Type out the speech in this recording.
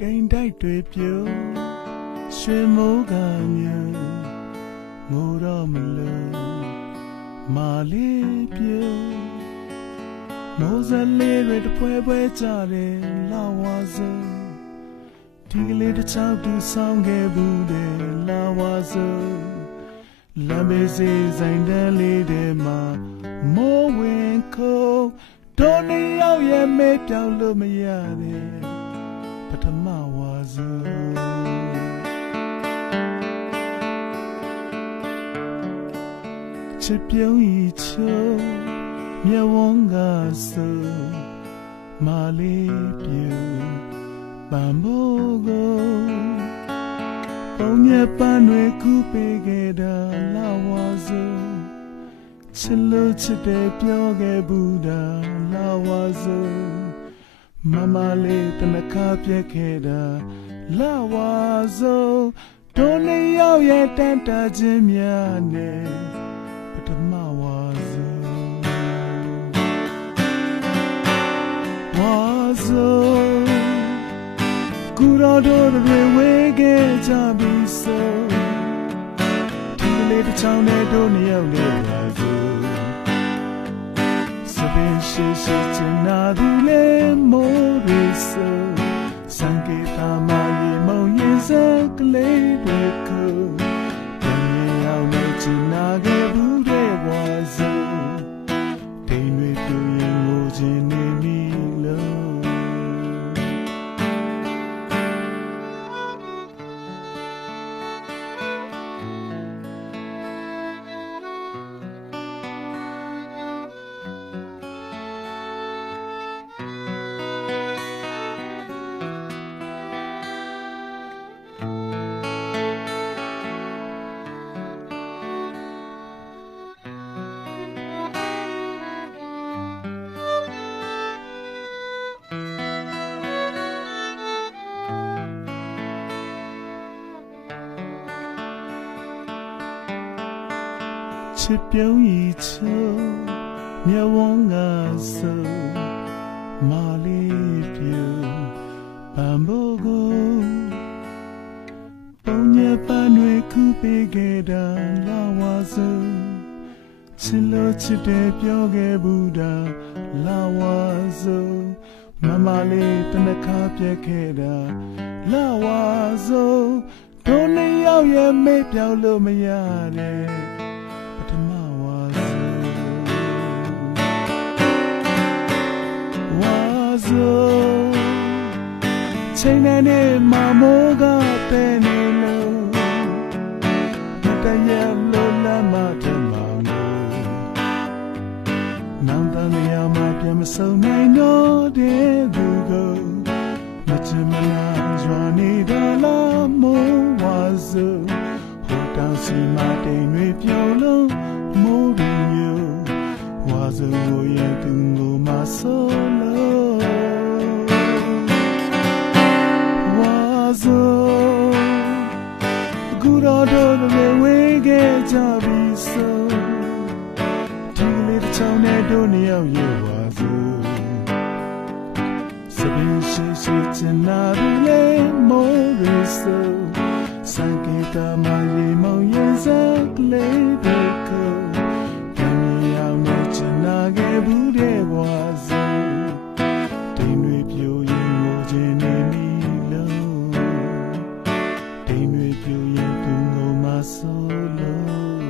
တိမ်တိုက်တွေပြုံးရွှေမိုးကညငိုတော့မလို့မာလေးပြုံးမိုးစလေးတွေတပွဲပွဲကြတယ်လာဝါစဒီကလေးတစ်ချောက်သူဆောင်ခဲ့ဘူးတယ်လာဝါစလမ်းဘေးစီဆိုင်တန်းလေးတွေမှာမိုးဝင်ခုံတို့နှစ်ယောက်ရဲ့မေးပြောင်းလို့မရတယ်ပထမဝါစချစ်ပြုံးဤချုံမြဝန်းကဆိုမာလေးပြုပန်ဖို့ကိုပုံညက်ပန်းတွေကူးပေးခဲ့တာလာဝါဆိုချစ်လို့ချစ်တယ်ပြောခဲ့ဘူးတာလာဝါဆိုမမလေးတနခါပြက်ခဲ့တာလာဝါဆိုတို့နှစ်ယောက်ရဲ့တန်တာခြင်းများနဲ့ပထမဝါဆိုဝါဆိုကူတော်တို့တွေဝေးခဲ့ကြပြီဆိုဒီလေးတစ်ချောင်းနဲ့တို့နှစ်ယောက်လေးဝါဆိုစပင်းရှိရှိချင်နာသူလေးမိုးရီဆိုစံကေတာမရေမုံရင်စကလေးတွေကိုပြန်ရောက်နေချင်နာခဲ့ဘူးတဲ့ဝါဆိုဒိန်တွေပြူရင်ငိုချင်နေပြီလို့ချစ်ပြုံးဤချုံမြဝန်းကဆိုမာလေးပြုပန်ဖို့ကိုပုံညက်ပန်းတွေကူးပေးခဲ့တာလာဝါဆိုချစ်လို့ချစ်တယ်ပြောခဲ့ဘူးတာလာဝါဆိုမမလေးတနခါပြက်ခဲ့တာလာဝါဆိုတို့နှစ်ယောက်ရဲ့မေးပြောင်းလို့မရတယ်ချိန်နဲ့မမိုးကပဲနေလို့မတရလို့လမ်းမထမနောင်တန်ရမှာပြန်မဆုံးနိုင်တော့တဲ့သူကိုမချင်မလားရွာနေတာလားမိုးဝါစို့ဟိုတောင်စီမတိမ်တွေပြုံးလို့မိုးရင်းမျိုးဝါစို့ကိုရဲ့သူကိုမဆိုးလို့ကူတော်တို့တွေဝေးခဲ့ကြပြီဆိုဒီလေးတစ်ချောင်းနဲ့တို့နှစ်ယောက်ရဲ့ဝါဆိုစပင်းရှိရှိချင်နာသူလေးမိုးရီဆိုစံကေတာမရေမောင်ရင်စကလေးတွေကိုပြန်ရောက်နေချင်နာခဲ့ဘူးတဲ့ဝါဆိုတိမ်တွေပြိုရင်ငိုချင်နေပြီလို့တိမ်တွေပြိုရင်သူငိုမဆိုးလို့